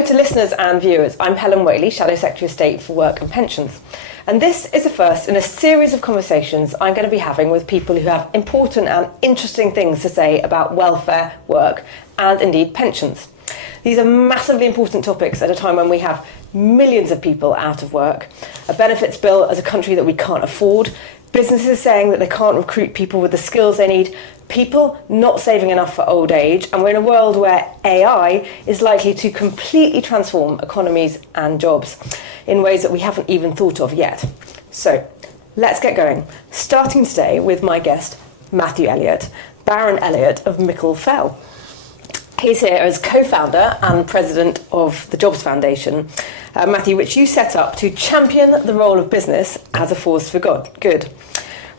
Hello to listeners and viewers. I'm Helen Whately, Shadow Secretary of State for Work and Pensions. And this is the first in a series of conversations I'm going to be having with people who have important and interesting things to say about welfare, work, and indeed pensions. These are massively important topics at a time when we have millions of people out of work, a benefits bill as a country that we can't afford, businesses saying that they can't recruit people with the skills they need, people not saving enough for old age, and we're in a world where AI is likely to completely transform economies and jobs in ways that we haven't even thought of yet. So let's get going, starting today with my guest, Matthew Elliott, Baron Elliott of Mickle Fell. He's here as co-founder and president of the Jobs Foundation, Matthew, which you set up to champion the role of business as a force for good.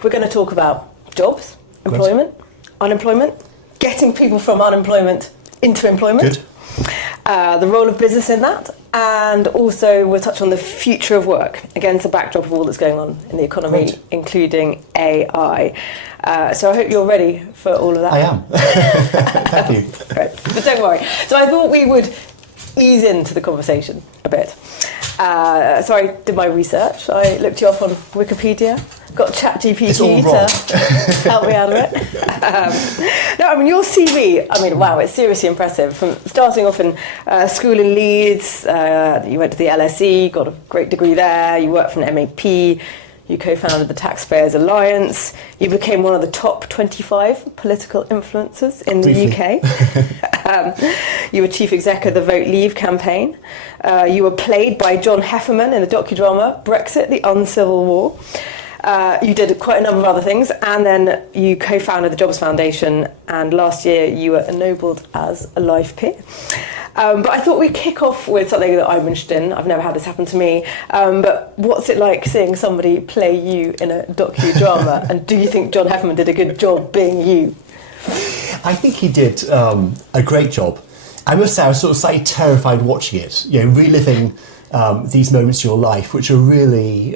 We're going to talk about jobs, employment, unemployment, getting people from unemployment into employment, the role of business in that, and also we'll touch on the future of work against the backdrop of all that's going on in the economy, including AI. So I hope you're ready for all of that. I am. Thank you. Great. But don't worry. So I thought we would ease into the conversation a bit. So I did my research. I looked you up on Wikipedia, got ChatGPT to help me out of it. No, I mean, your CV, wow, it's seriously impressive. From starting off in school in Leeds, you went to the LSE, got a great degree there, you worked for an MAP, you co-founded the Taxpayers Alliance. You became one of the top 25 political influencers in the UK. You were chief exec of the Vote Leave campaign. You were played by John Heffernan in the docudrama Brexit, the Uncivil War. You did quite a number of other things, and then you co-founded the Jobs Foundation, and last year you were ennobled as a life peer. But I thought we'd kick off with something that I'm interested in. I've never had this happen to me. But what's it like seeing somebody play you in a docudrama? And do you think John Heffernan did a good job being you? I think he did a great job. I must say I was sort of slightly terrified watching it, reliving these moments in your life, which are really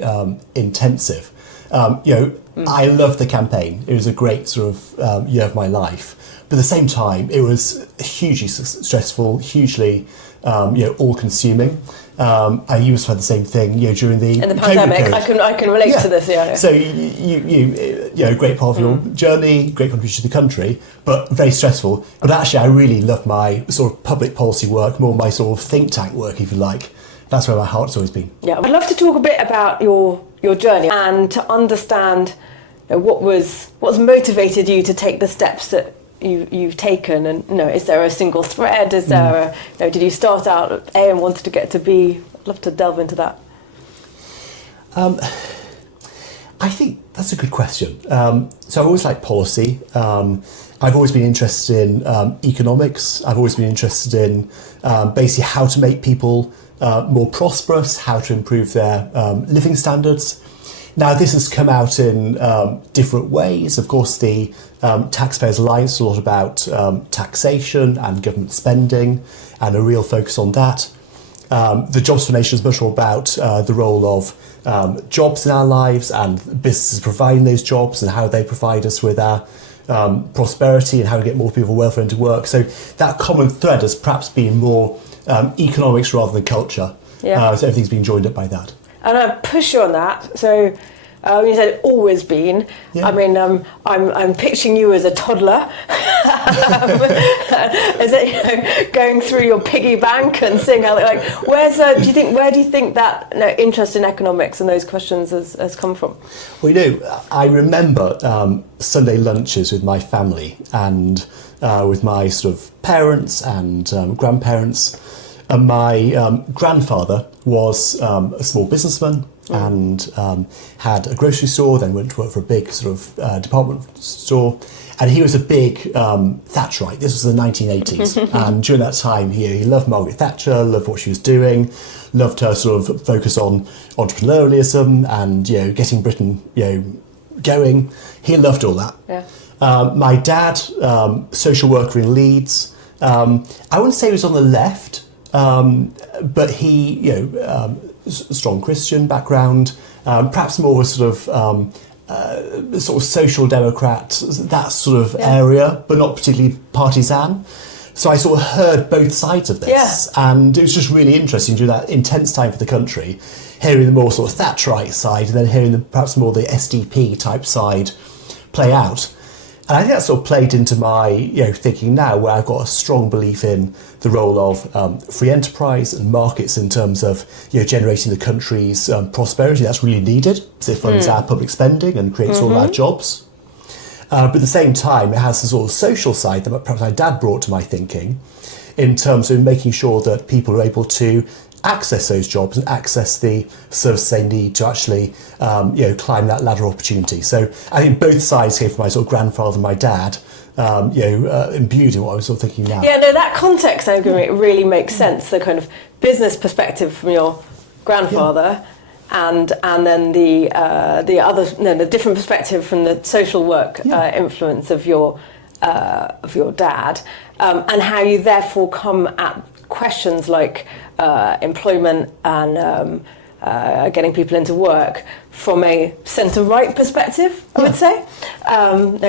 intensive. I loved the campaign. It was a great sort of year of my life. But at the same time, it was hugely stressful, hugely, all-consuming. I used to have the same thing, during the in the pandemic. I can relate to this. Yeah. So you great part of your journey, great contribution to the country, but very stressful. But actually, I really love my sort of public policy work, more my sort of think tank work, if you like. That's where my heart's always been. Yeah, I'd love to talk a bit about your journey and to understand what's motivated you to take the steps that you've taken, and is there a single thread? Is there did you start out at A and wanted to get to B? I'd love to delve into that. I think that's a good question. So I've always liked policy. I've always been interested in economics. I've always been interested in basically how to make people more prosperous, how to improve their living standards. Now, this has come out in different ways. Of course, the Taxpayers Alliance is a lot about taxation and government spending and a real focus on that. The Jobs Foundation is much more about the role of jobs in our lives and businesses providing those jobs and how they provide us with our prosperity and how we get more people welfare into work. So that common thread has perhaps been more economics rather than culture. Yeah. So everything's been joined up by that. And I push you on that. So you said always been. Yeah. I'm picturing you as a toddler. Is it going through your piggy bank and seeing how where do you think that interest in economics and those questions has come from? Well, I remember Sunday lunches with my family and with my sort of parents and grandparents. And my grandfather was a small businessman and had a grocery store, then went to work for a big sort of department store. And he was a big Thatcherite. This was the 1980s. And during that time, he loved Margaret Thatcher, loved what she was doing, loved her sort of focus on entrepreneurialism and, getting Britain, going. He loved all that. Yeah. My dad, social worker in Leeds. I wouldn't say he was on the left. But he, strong Christian background, perhaps more of a sort of social democrat, that sort of area, but not particularly partisan. So I sort of heard both sides of this, and it was just really interesting during that intense time for the country, hearing the more sort of Thatcherite side, and then hearing perhaps more the SDP type side play out. And I think that sort of played into my thinking now, where I've got a strong belief in the role of free enterprise and markets in terms of generating the country's prosperity. That's really needed, because it funds our public spending and creates all our jobs. But at the same time, it has the sort of social side that perhaps my dad brought to my thinking, in terms of making sure that people are able to access those jobs and access the services they need to actually climb that ladder opportunity. So I think both sides came from my sort of grandfather and my dad, imbued in what I was sort of thinking now. Yeah, no, that context I agree, it really makes sense. The kind of business perspective from your grandfather. Yeah. And then the other, the different perspective from the social work influence of your dad, and how you therefore come at questions like employment and getting people into work from a centre-right perspective, I would say.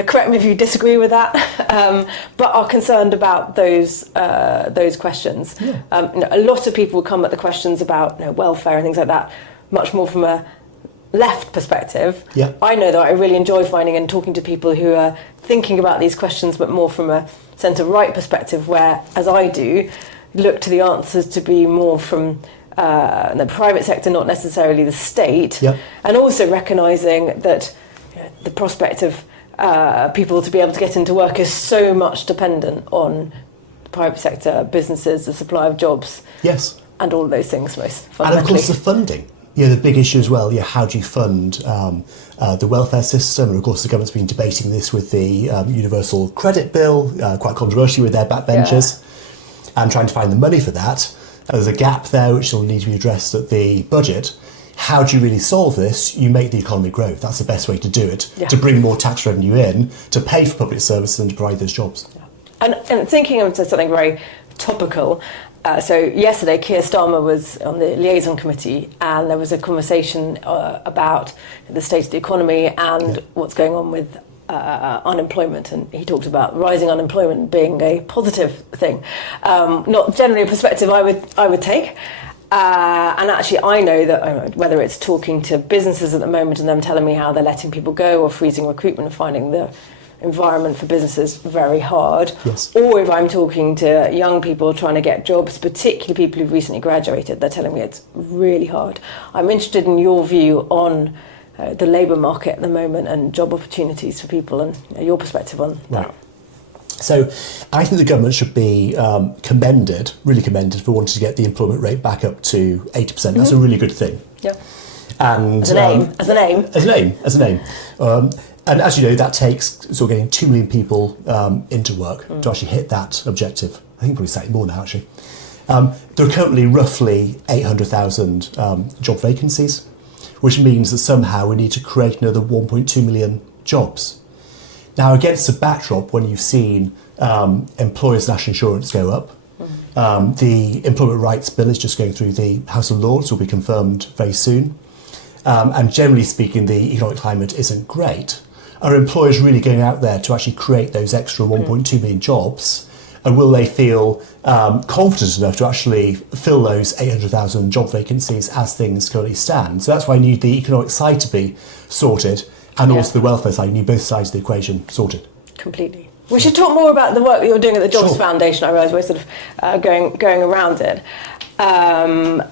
Correct me if you disagree with that, but are concerned about those questions. Yeah. A lot of people come at the questions about welfare and things like that much more from a left perspective. Yeah. I know that I really enjoy finding and talking to people who are thinking about these questions, but more from a centre-right perspective, where, as I do, look to the answers to be more from the private sector, not necessarily the state, and also recognising that the prospect of people to be able to get into work is so much dependent on the private sector, businesses, the supply of jobs, and all of those things most fundamentally. And of course the funding. The big issue as well, how do you fund the welfare system? And of course the government's been debating this with the Universal Credit Bill, quite controversially with their backbenchers, and trying to find the money for that. There's a gap there which will need to be addressed at the budget. How do you really solve this? You make the economy grow. That's the best way to do it, to bring more tax revenue in, to pay for public services and to provide those jobs. And thinking of something very topical, so yesterday Keir Starmer was on the liaison committee, and there was a conversation about the state of the economy and what's going on with unemployment, and he talked about rising unemployment being a positive thing, not generally a perspective I would take. And actually, I know that whether it's talking to businesses at the moment and them telling me how they're letting people go or freezing recruitment and finding the environment for businesses very hard, or if I'm talking to young people trying to get jobs, particularly people who've recently graduated, they're telling me it's really hard. I'm interested in your view on the labour market at the moment and job opportunities for people, and your perspective on that. So I think the government should be really commended for wanting to get the employment rate back up to 80%. That's a really good thing. Yeah. And as an aim. And as you know, that takes sort of getting 2 million people into work to actually hit that objective. I think probably slightly more now, actually. There are currently roughly 800,000 job vacancies, which means that somehow we need to create another 1.2 million jobs. Now, against the backdrop, when you've seen employers' national insurance go up, the Employment Rights Bill is just going through the House of Lords, will be confirmed very soon. And generally speaking, the economic climate isn't great. Are employers really going out there to actually create those extra 1.2 million jobs? And will they feel confident enough to actually fill those 800,000 job vacancies as things currently stand? So that's why you need the economic side to be sorted, and also the welfare side. You need both sides of the equation sorted. Completely. We should talk more about the work that you're doing at the Jobs Foundation. I realise we're sort of going around it. And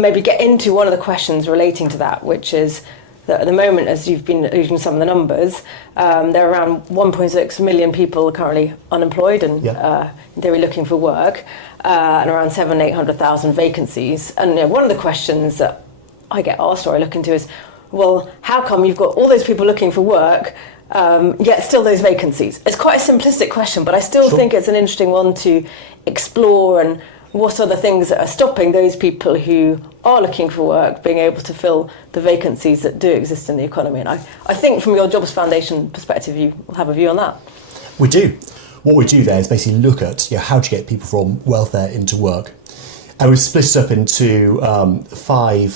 maybe get into one of the questions relating to that, which is that at the moment, as you've been alluding to some of the numbers, there are around 1.6 million people currently unemployed and in theory looking for work, and around 800,000 vacancies. And one of the questions that I get asked or I look into is, well, how come you've got all those people looking for work, yet still those vacancies? It's quite a simplistic question, but I still think it's an interesting one to explore, and what are the things that are stopping those people who are looking for work being able to fill the vacancies that do exist in the economy? And I think from your Jobs Foundation perspective, you will have a view on that. We do. What we do there is basically look at how to get people from welfare into work. And we've split it up into five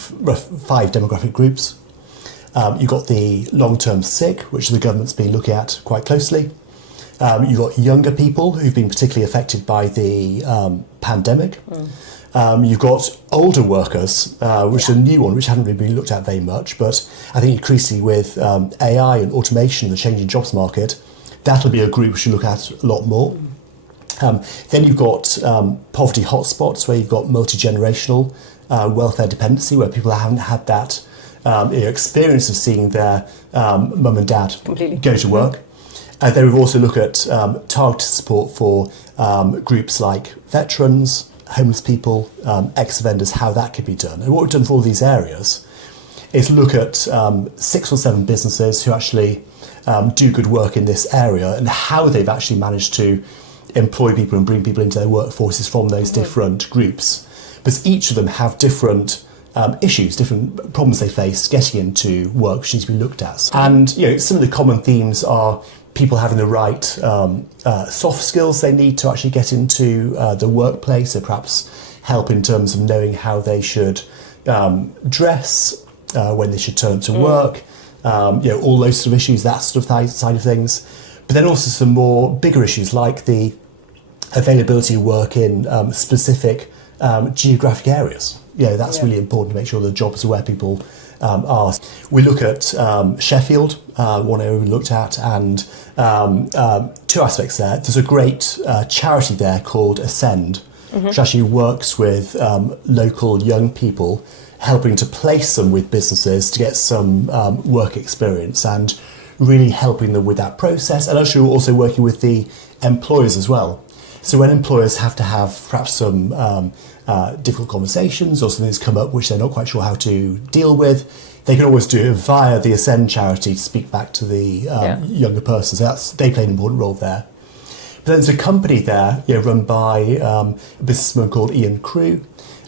demographic groups. You've got the long-term sick, which the government's been looking at quite closely. You've got younger people who've been particularly affected by the pandemic. You've got older workers, which is a new one, which hadn't really been looked at very much. But I think increasingly with AI and automation and the changing jobs market, that'll be a group we should look at a lot more. Then you've got poverty hotspots where you've got multi-generational welfare dependency, where people haven't had that experience of seeing their mum and dad go to work. And then we've also looked at targeted support for groups like veterans, homeless people, ex-offenders, how that could be done. And what we've done for all these areas is look at 6 or 7 businesses who actually do good work in this area and how they've actually managed to employ people and bring people into their workforces from those different groups. But each of them have different issues, different problems they face getting into work, which needs to be looked at. And some of the common themes are people having the right soft skills they need to actually get into the workplace, so perhaps help in terms of knowing how they should dress, when they should turn to work, all those sort of issues, that sort of side of things. But then also some more bigger issues like the availability of work in specific geographic areas. That's really important to make sure the jobs are where people are. We look at Sheffield, one area we looked at, and 2 aspects there. There's a great charity there called Ascend, which actually works with local young people, helping to place them with businesses to get some work experience and really helping them with that process, and actually also working with the employers as well. So when employers have to have perhaps some difficult conversations or something's come up which they're not quite sure how to deal with, they can always do it via the Ascend charity to speak back to the younger person. So they play an important role there. But then there's a company there run by a businessman called Ian Crew,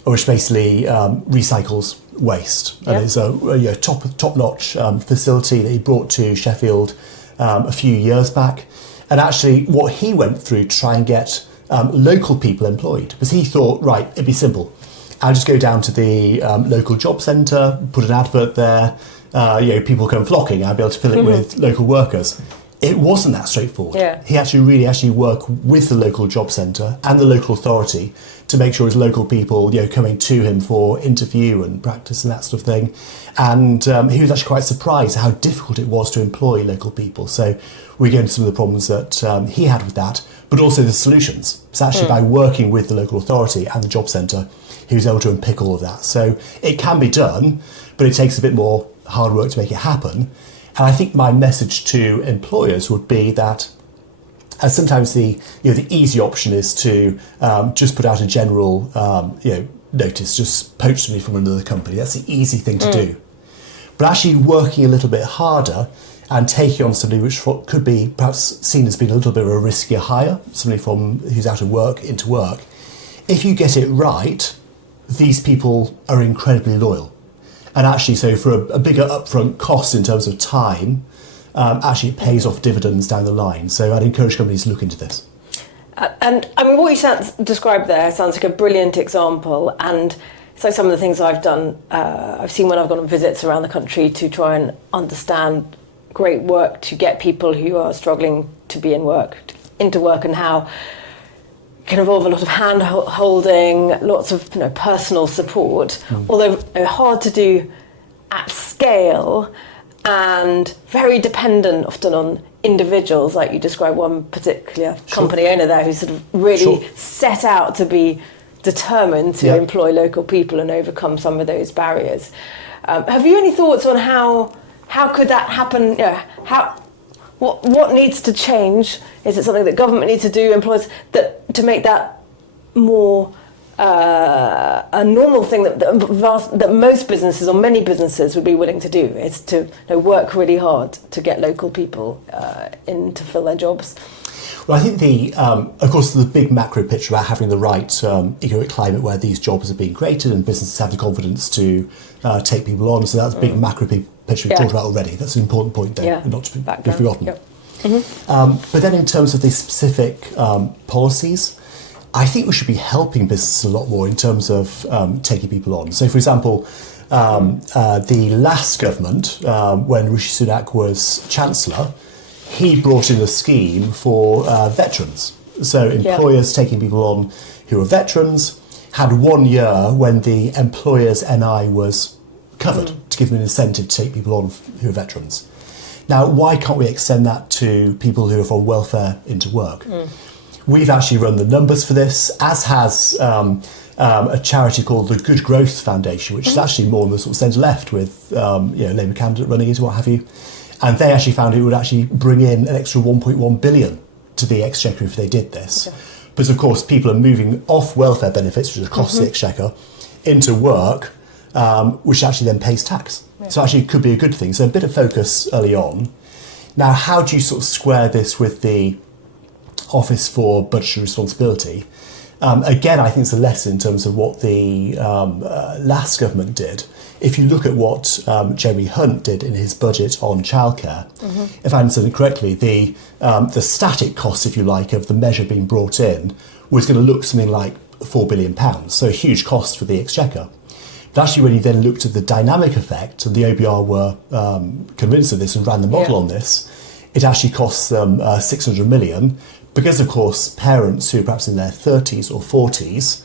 which basically recycles waste. And it's a top-notch facility that he brought to Sheffield a few years back. And actually what he went through to try and get local people employed, because he thought, right, it'd be simple. I'll just go down to the local job centre, put an advert there, people come flocking, I'll be able to fill it with local workers. It wasn't that straightforward. He actually work with the local job centre and the local authority to make sure his local people, coming to him for interview and practice and that sort of thing. And he was actually quite surprised how difficult it was to employ local people. So we get into some of the problems that he had with that, but also the solutions. It's actually by working with the local authority and the job centre, he was able to unpick all of that. So it can be done, but it takes a bit more hard work to make it happen. And I think my message to employers would be that sometimes the easy option is to just put out a general notice, just poach somebody from another company. That's the easy thing to do. But actually working a little bit harder and taking on somebody which could be perhaps seen as being a little bit of a riskier hire, somebody who's out of work into work. If you get it right, these people are incredibly loyal. And actually, so for a bigger upfront cost in terms of time, actually it pays off dividends down the line. So I'd encourage companies to look into this. And I mean, what you described there sounds like a brilliant example. And so some of the things I've done, I've seen when I've gone on visits around the country to try and understand great work to get people who are struggling to be into work, and how it can involve a lot of hand holding, lots of personal support, although hard to do at scale and very dependent often on individuals, like you described one particular company owner there who sort of really set out to be determined to employ local people and overcome some of those barriers. Have you any thoughts on how could that happen? What needs to change? Is it something that government needs to do, employers, to make that more a normal thing that most businesses or many businesses would be willing to do, is to work really hard to get local people in to fill their jobs? Well, I think of course, the big macro picture about having the right economic climate where these jobs are being created and businesses have the confidence to take people on. So that's a big macro picture we've talked about already. That's an important point there, not to be forgotten. Yep. But then in terms of the specific policies, I think we should be helping businesses a lot more in terms of taking people on. So, for example, the last government, when Rishi Sunak was Chancellor, he brought in a scheme for veterans. So employers taking people on who are veterans had 1 year when the employer's NI was covered to give them an incentive to take people on who are veterans. Now, why can't we extend that to people who are from welfare into work? We've actually run the numbers for this, as has a charity called the Good Growth Foundation, which is actually more on the sort of centre-left with Labour candidate running it, what have you. And they actually found it would actually bring in an extra 1.1 billion to the Exchequer if they did this. Okay. But of course, people are moving off welfare benefits, which cost the Exchequer, into work, which actually then pays tax. Yeah. So actually it could be a good thing. So a bit of focus early on. Now, how do you sort of square this with the Office for Budgetary Responsibility? Again, I think it's a lesson in terms of what the last government did. If you look at what Jeremy Hunt did in his budget on childcare, if I understand it correctly, the static cost, if you like, of the measure being brought in was going to look something like £4 billion, so a huge cost for the Exchequer. But actually, when you then looked at the dynamic effect, and the OBR were convinced of this and ran the model on this, it actually costs them 600 million, because of course parents who are perhaps in their 30s or 40s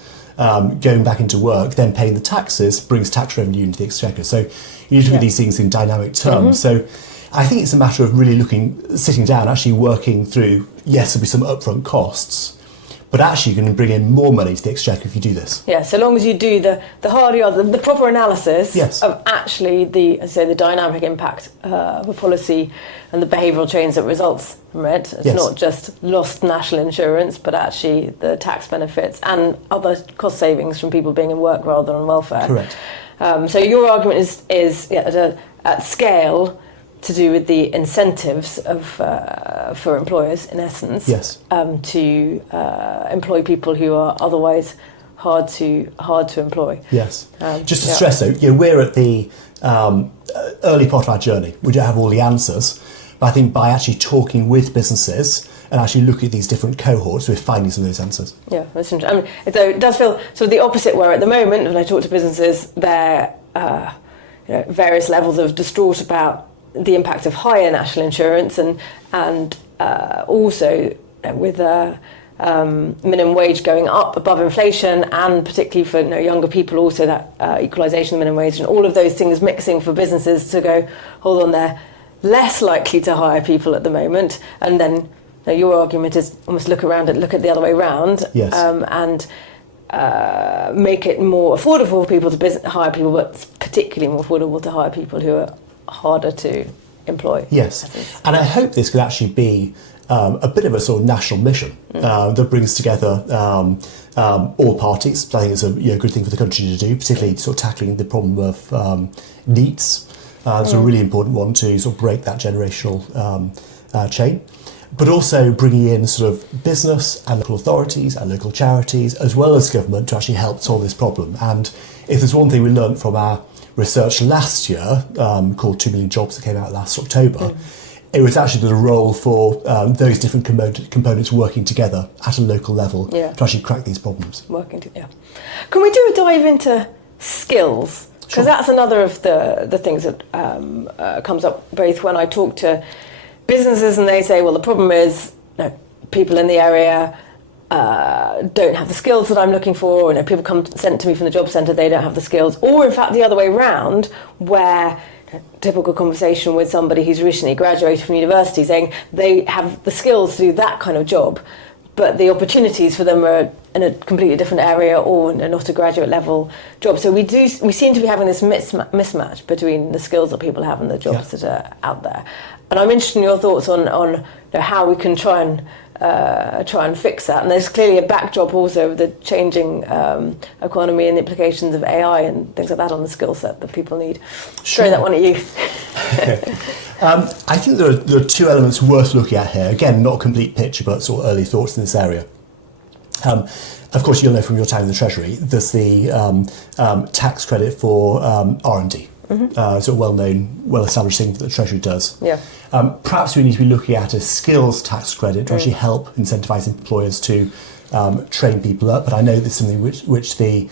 going back into work, then paying the taxes, brings tax revenue into the Exchequer. So you need to look at these things in dynamic terms. So I think it's a matter of really sitting down, actually working through, yes, there'll be some upfront costs, but actually you're going to bring in more money to the Exchequer if you do this. Yeah, so long as you do the harder, the proper analysis of actually the dynamic impact of a policy and the behavioural change that results from it. It's not just lost national insurance, but actually the tax benefits and other cost savings from people being in work rather than on welfare. Correct. So your argument is at scale to do with the incentives of for employers, in essence, to employ people who are otherwise hard to employ. Yes. Just to stress though, we're at the early part of our journey. We don't have all the answers, but I think by actually talking with businesses and actually looking at these different cohorts, we're finding some of those answers. Yeah, that's interesting. I mean, it does feel sort of the opposite. Where at the moment, when I talk to businesses, they're various levels of distraught about the impact of higher national insurance and also with minimum wage going up above inflation, and particularly for younger people also that equalisation of minimum wage, and all of those things mixing for businesses to go, hold on, they're less likely to hire people at the moment. And then your argument is almost look at the other way around, and make it more affordable for people to hire people, but particularly more affordable to hire people who are harder to employ. Yes, and I hope this could actually be a bit of a sort of national mission that brings together all parties. I think it's a good thing for the country to do, particularly sort of tackling the problem of NEETs. It's a really important one to sort of break that generational chain, but also bringing in sort of business and local authorities and local charities as well as government to actually help solve this problem. And if there's one thing we learned from our research last year, called 2 Million Jobs, that came out last October, it was actually the role for those different components working together at a local level to actually crack these problems. Can we do a dive into skills? Because that's another of the things that comes up both when I talk to businesses and they say, well, the problem is people in the area don't have the skills that I'm looking for, or people come sent to me from the job centre, they don't have the skills, or in fact the other way round, where typical conversation with somebody who's recently graduated from university saying they have the skills to do that kind of job, but the opportunities for them are in a completely different area or not a graduate level job. So we seem to be having this mismatch between the skills that people have and the jobs that are out there. And I'm interested in your thoughts on how we can try and fix that. And there's clearly a backdrop also of the changing economy and the implications of AI and things like that on the skill set that people need. Sure. Throw that one at you. I think there are two elements worth looking at here. Again, not a complete picture, but sort of early thoughts in this area. Of course, you'll know from your time in the Treasury, there's the tax credit for R&D. It's a well-known, well-established thing that the Treasury does. Perhaps we need to be looking at a skills tax credit to actually help incentivise employers to train people up. But I know this is something which the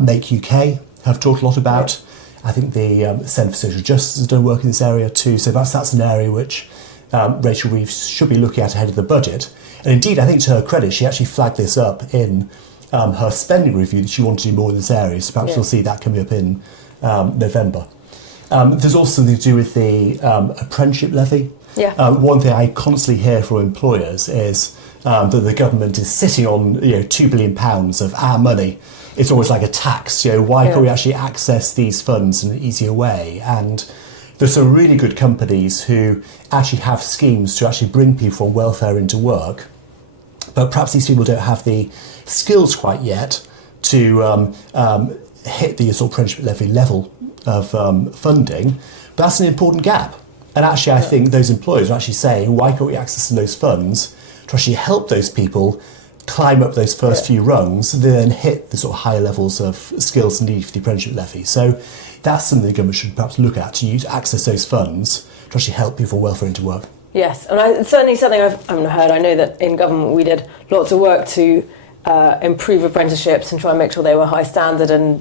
Make UK have talked a lot about. I think the Centre for Social Justice has done work in this area too. So perhaps that's an area which Rachel Reeves should be looking at ahead of the budget. And indeed, I think to her credit, she actually flagged this up in her spending review that she wanted to do more in this area. So perhaps we'll see that coming up in November. There's also something to do with the apprenticeship levy. Yeah. One thing I constantly hear from employers is that the government is sitting on £2 billion of our money. It's almost like a tax. Why can't we actually access these funds in an easier way? And there's some really good companies who actually have schemes to actually bring people from welfare into work, but perhaps these people don't have the skills quite yet to hit the sort of apprenticeship levy level of funding. But that's an important gap. And actually, I think those employers are actually saying, why can't we access those funds to actually help those people climb up those first few rungs, then hit the sort of higher levels of skills needed for the apprenticeship levy. So that's something the government should perhaps look at, to use access those funds to actually help people from welfare into work. Yes, and it's certainly something I've heard. I know that in government we did lots of work to improve apprenticeships and try and make sure they were high standard and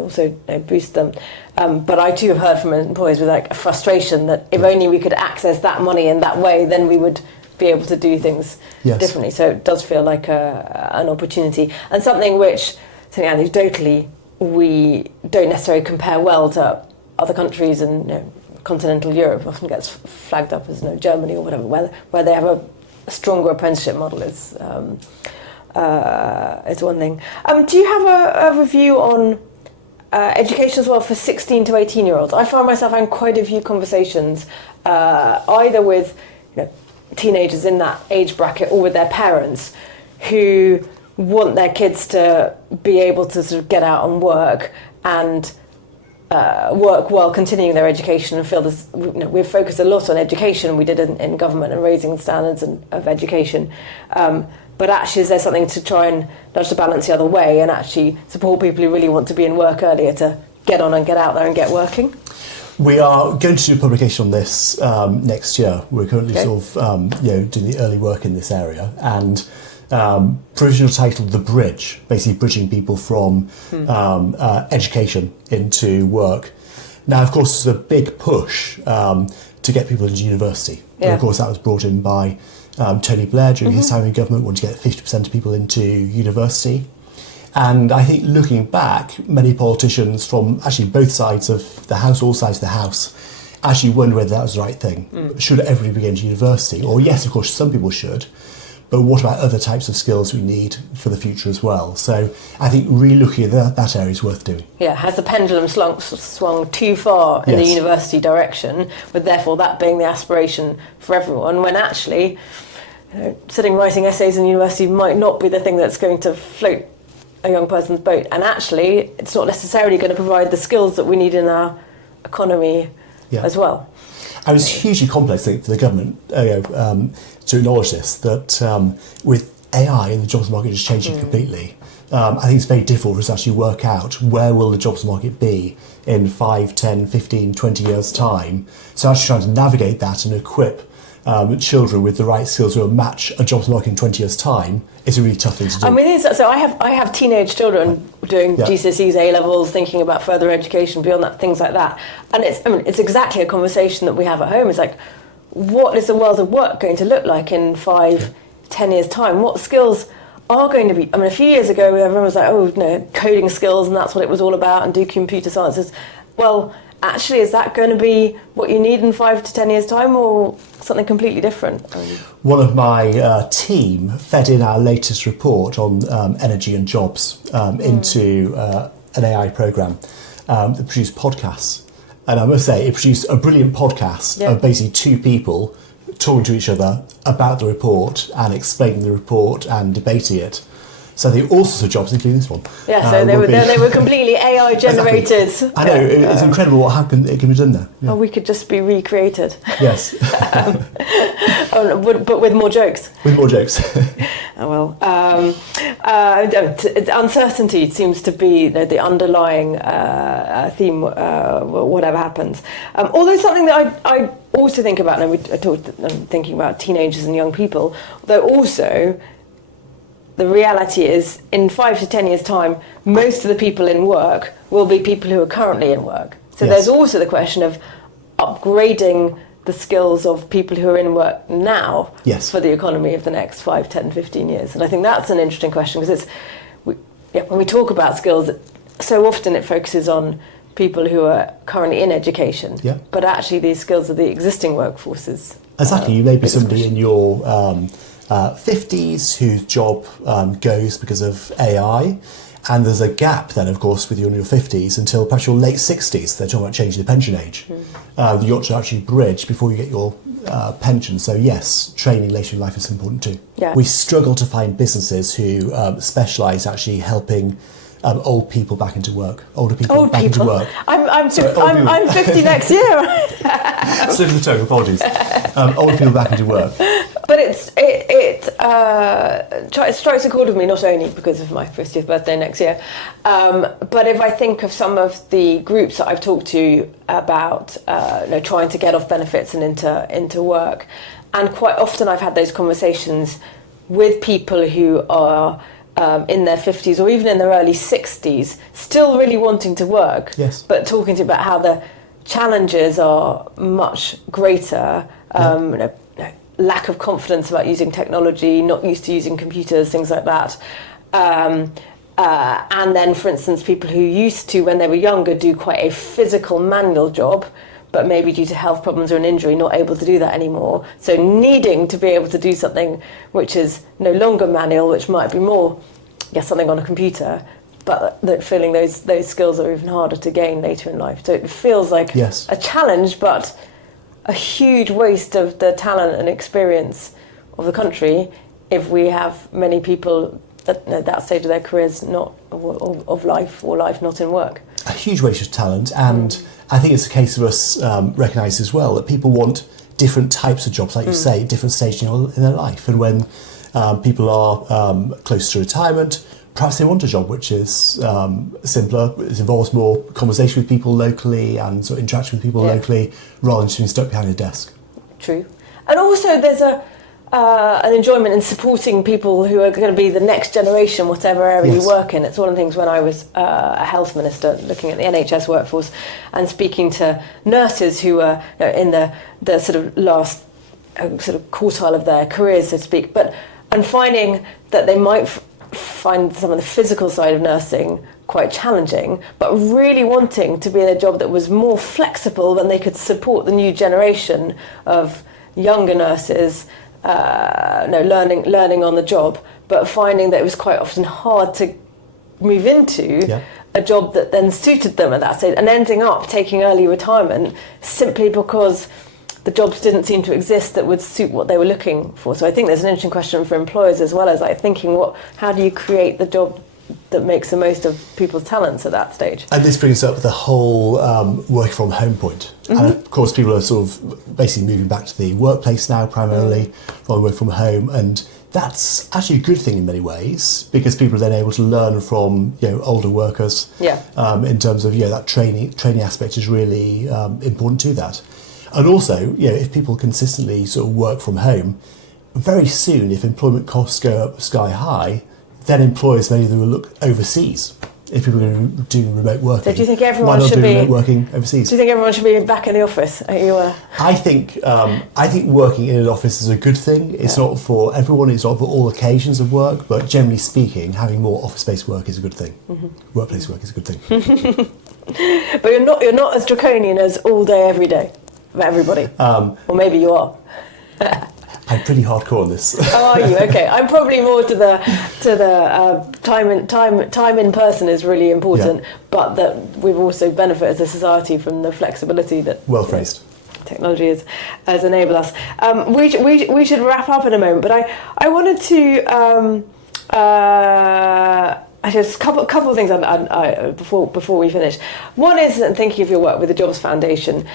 also boost them. But I too have heard from employers with a frustration that if only we could access that money in that way, then we would be able to do things differently. So it does feel like an opportunity, and something which, anecdotally, we don't necessarily compare well to other countries, and continental Europe often gets flagged up as Germany or whatever, where they have a stronger apprenticeship model. Is one thing. Do you have a view on education as well for 16 to 18-year-olds? I find myself having quite a few conversations, either with teenagers in that age bracket or with their parents, who want their kids to be able to sort of get out and work and work while continuing their education, and feel this. We've focused a lot on education. We did in government and raising standards of education. But actually, is there something to try and nudge the balance the other way and actually support people who really want to be in work earlier to get on and get out there and get working? We are going to do a publication on this next year. We're currently sort of doing the early work in this area, and provisional title "The Bridge," basically bridging people from education into work. Now, of course, there's a big push to get people into university. Yeah. And of course, that was brought in by Tony Blair during his time in government, wanted to get 50% of people into university. And I think looking back, many politicians from actually both sides of the House, all sides of the House, actually wonder whether that was the right thing. Should everybody be going to university? Or yes, of course, some people should. But what about other types of skills we need for the future as well? So I think really looking at that area is worth doing. Yeah, has the pendulum swung too far in the university direction, with therefore that being the aspiration for everyone, when actually sitting writing essays in university might not be the thing that's going to float a young person's boat, and actually it's not necessarily going to provide the skills that we need in our economy as well. It was hugely complex, I think, for the government to acknowledge this, that with AI and the jobs market just changing completely, I think it's very difficult for us to actually work out where will the jobs market be in 5, 10, 15, 20 years' time. So actually trying to navigate that and equip children with the right skills will match a jobs market in 20 years' time is a really tough thing to do. I mean, so I have teenage children doing GCSEs, A-levels, thinking about further education beyond that, things like that. And it's exactly a conversation that we have at home. It's like, what is the world of work going to look like in 5, 10 years' time? What skills are going to be... a few years ago, everyone was like, coding skills, and that's what it was all about, and do computer sciences. Well, actually, is that going to be what you need in 5 to 10 years' time, or something completely different? One of my team fed in our latest report on energy and jobs into an AI programme that produced podcasts. And I must say, it produced a brilliant podcast of basically two people talking to each other about the report and explaining the report and debating it. So I think all sorts of jobs, including this one. Yeah, so they were completely AI generated. Exactly. I know, it's incredible what it can be done there. Yeah. Oh, we could just be recreated. Yes. But with more jokes. With more jokes. Uncertainty seems to be the underlying theme, whatever happens. Although something that I also think about, and I'm thinking about teenagers and young people, though also... the reality is, in 5 to 10 years' time, most of the people in work will be people who are currently in work. So there's also the question of upgrading the skills of people who are in work now Yes. for the economy of the next 5, 10, 15 years? And I think that's an interesting question, because when we talk about skills, so often it focuses on people who are currently in education, Yeah. but actually these skills are the existing workforces. Exactly. You may be somebody in your 50s whose job goes because of AI. And there's a gap then, of course, with you in your 50s until perhaps your late 60s. They're talking about changing the pension age. That you ought to actually bridge before you get your pension. So yes, training later in life is important too. Yeah. We struggle to find businesses who specialise actually helping old people back into work. Older people back into work. I'm Sorry, old people. I'm 50 next year. Slip of the tongue, apologies. Older people back into work. But it strikes a chord with me, not only because of my 50th birthday next year, but if I think of some of the groups that I've talked to about trying to get off benefits and into work, and quite often I've had those conversations with people who are in their 50s or even in their early 60s, still really wanting to work, yes, but talking to about how the challenges are much greater. Lack of confidence about using technology, not used to using computers, things like that. And then, for instance, people who used to, when they were younger, do quite a physical manual job, but maybe due to health problems or an injury, not able to do that anymore. So needing to be able to do something which is no longer manual, which might be more, something on a computer, but that feeling those skills are even harder to gain later in life. So it feels like a challenge, but a huge waste of the talent and experience of the country if we have many people at that stage of their careers not of life not in work. A huge waste of talent, and I think it's a case of us recognise as well that people want different types of jobs, like you say, different stages in their life. And when people are close to retirement, perhaps they want a job which is simpler, it involves more conversation with people locally and sort of interaction with people locally, rather than just being stuck behind a desk. True. And also there's an enjoyment in supporting people who are going to be the next generation, whatever area you work in. It's one of the things when I was a health minister, looking at the NHS workforce and speaking to nurses who were in the sort of last sort of quartile of their careers, so to speak, and finding that they might find some of the physical side of nursing quite challenging, but really wanting to be in a job that was more flexible, when they could support the new generation of younger nurses, learning on the job, but finding that it was quite often hard to move into a job that then suited them at that stage, and ending up taking early retirement simply because the jobs didn't seem to exist that would suit what they were looking for. So I think there's an interesting question for employers as well, as like thinking, how do you create the job that makes the most of people's talents at that stage? And this brings up the whole work from home point. And of course people are sort of basically moving back to the workplace now primarily, rather than work from home, and that's actually a good thing in many ways, because people are then able to learn from older workers. In terms of that training aspect is really important to that. And also, if people consistently sort of work from home, very soon, if employment costs go up sky high, then employers, many of them will look overseas. If people are going to do remote working, so do you think everyone should be remote working overseas? Do you think everyone should be back in the office? I think working in an office is a good thing. It's not for everyone. It's not for all occasions of work. But generally speaking, having more office-based work is a good thing. Workplace work is a good thing. But you're not as draconian as all day, every day for everybody. Or maybe you are. I'm pretty hardcore on this. Oh, are you? Okay. I'm probably more to the time in person is really important, but that we've also benefited as a society from the flexibility that technology has enabled us. We should wrap up in a moment, but I wanted to just a couple of things before we finish. One is thinking of your work with the Jobs Foundation.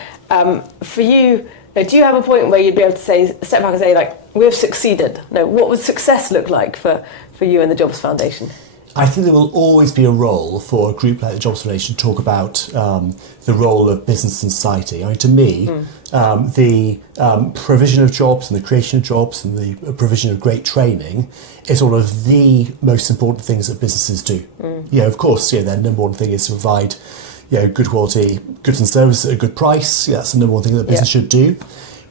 For you, do you have a point where you'd be able to step back and say, like, we've succeeded? What would success look like for you and the Jobs Foundation? I think there will always be a role for a group like the Jobs Foundation to talk about the role of business and society. I mean, to me, the provision of jobs and the creation of jobs and the provision of great training is one of the most important things that businesses do. Of course, their number one thing is to provide good quality goods and services at a good price. That's the number one thing that business should do.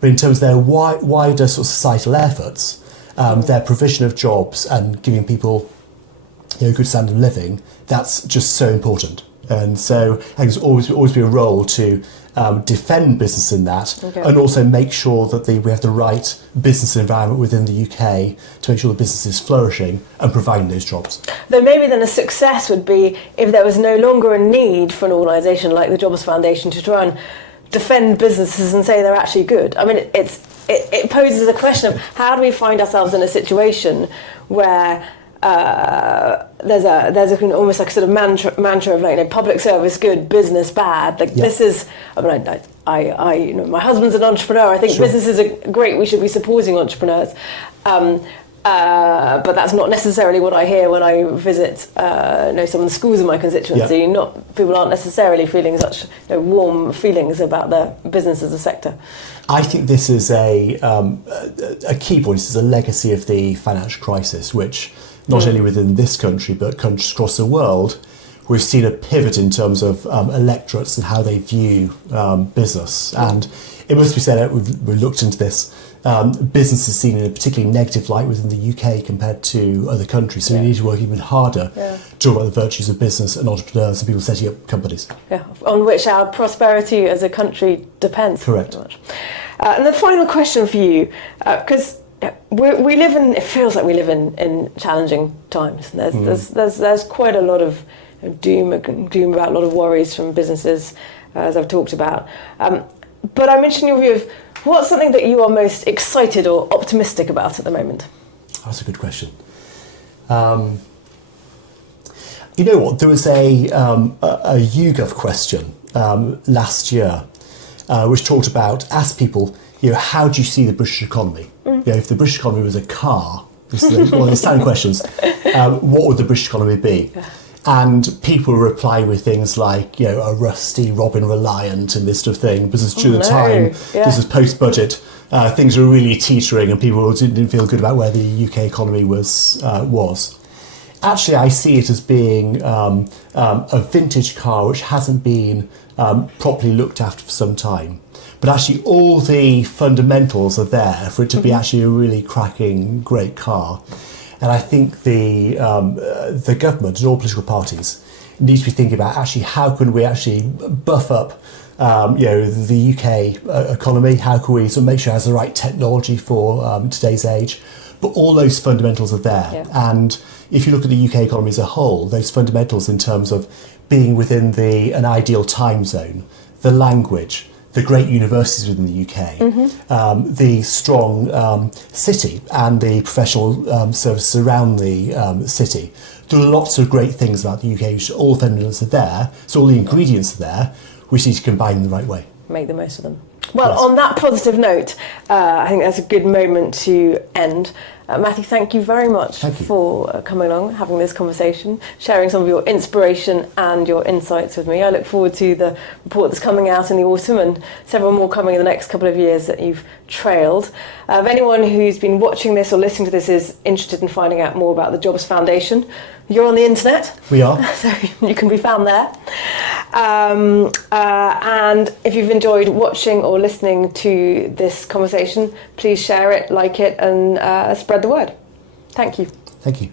But in terms of their wider sort of societal efforts, their provision of jobs and giving people a good standard of living, that's just so important. And so I think there's always be a role to defend business in that, and also make sure that we have the right business environment within the UK to make sure the business is flourishing and providing those jobs. Though maybe then a success would be if there was no longer a need for an organisation like the Jobs Foundation to try and defend businesses and say they're actually good. I mean, it poses a question of how do we find ourselves in a situation where there's almost like a sort of mantra of like, public service good, business bad. Like this is, I mean, I my husband's an entrepreneur. I think businesses are great. We should be supporting entrepreneurs. But that's not necessarily what I hear when I visit some of the schools in my constituency. People aren't necessarily feeling such warm feelings about their business as a sector. I think this is a key point. This is a legacy of the financial crisis, which not only within this country but countries across the world, we've seen a pivot in terms of electorates and how they view business. And it must be said, we've looked into this, business is seen in a particularly negative light within the UK compared to other countries. So we need to work even harder to talk about the virtues of business and entrepreneurs and people setting up companies. Yeah, on which our prosperity as a country depends. Correct. Very much. And the final question for you, because we live in, it feels like we live in challenging times. There's quite a lot of doom about a lot of worries from businesses, as I've talked about. But I'm interested in your view of what's something that you are most excited or optimistic about at the moment? That's a good question. You know what? There was a YouGov question last year which talked about, asked people, how do you see the British economy? If the British economy was a car, this is one of the standing questions, what would the British economy be? And people reply with things like, a rusty Robin Reliant and this sort of thing, because during the time, this is post-budget, things were really teetering and people didn't feel good about where the UK economy was. Actually, I see it as being a vintage car which hasn't been properly looked after for some time. But actually all the fundamentals are there for it to be actually a really cracking, great car. And I think the government and all political parties need to be thinking about actually how can we actually buff up the UK economy, how can we sort of make sure it has the right technology for today's age. But all those fundamentals are there. And if you look at the UK economy as a whole, those fundamentals in terms of being within an ideal time zone, the language, the great universities within the UK, the strong city and the professional services around the city. There are lots of great things about the UK, which all the fundamentals are there, so all the ingredients are there, we need to combine them the right way. Make the most of them. Well, on that positive note, I think that's a good moment to end. Matthew, thank you very much for coming along, having this conversation, sharing some of your inspiration and your insights with me. I look forward to the report that's coming out in the autumn and several more coming in the next couple of years that you've trailed. If anyone who's been watching this or listening to this is interested in finding out more about the Jobs Foundation, you're on the internet. We are. So you can be found there. And if you've enjoyed watching or listening to this conversation, please share it, like it, and spread the word. Thank you. Thank you.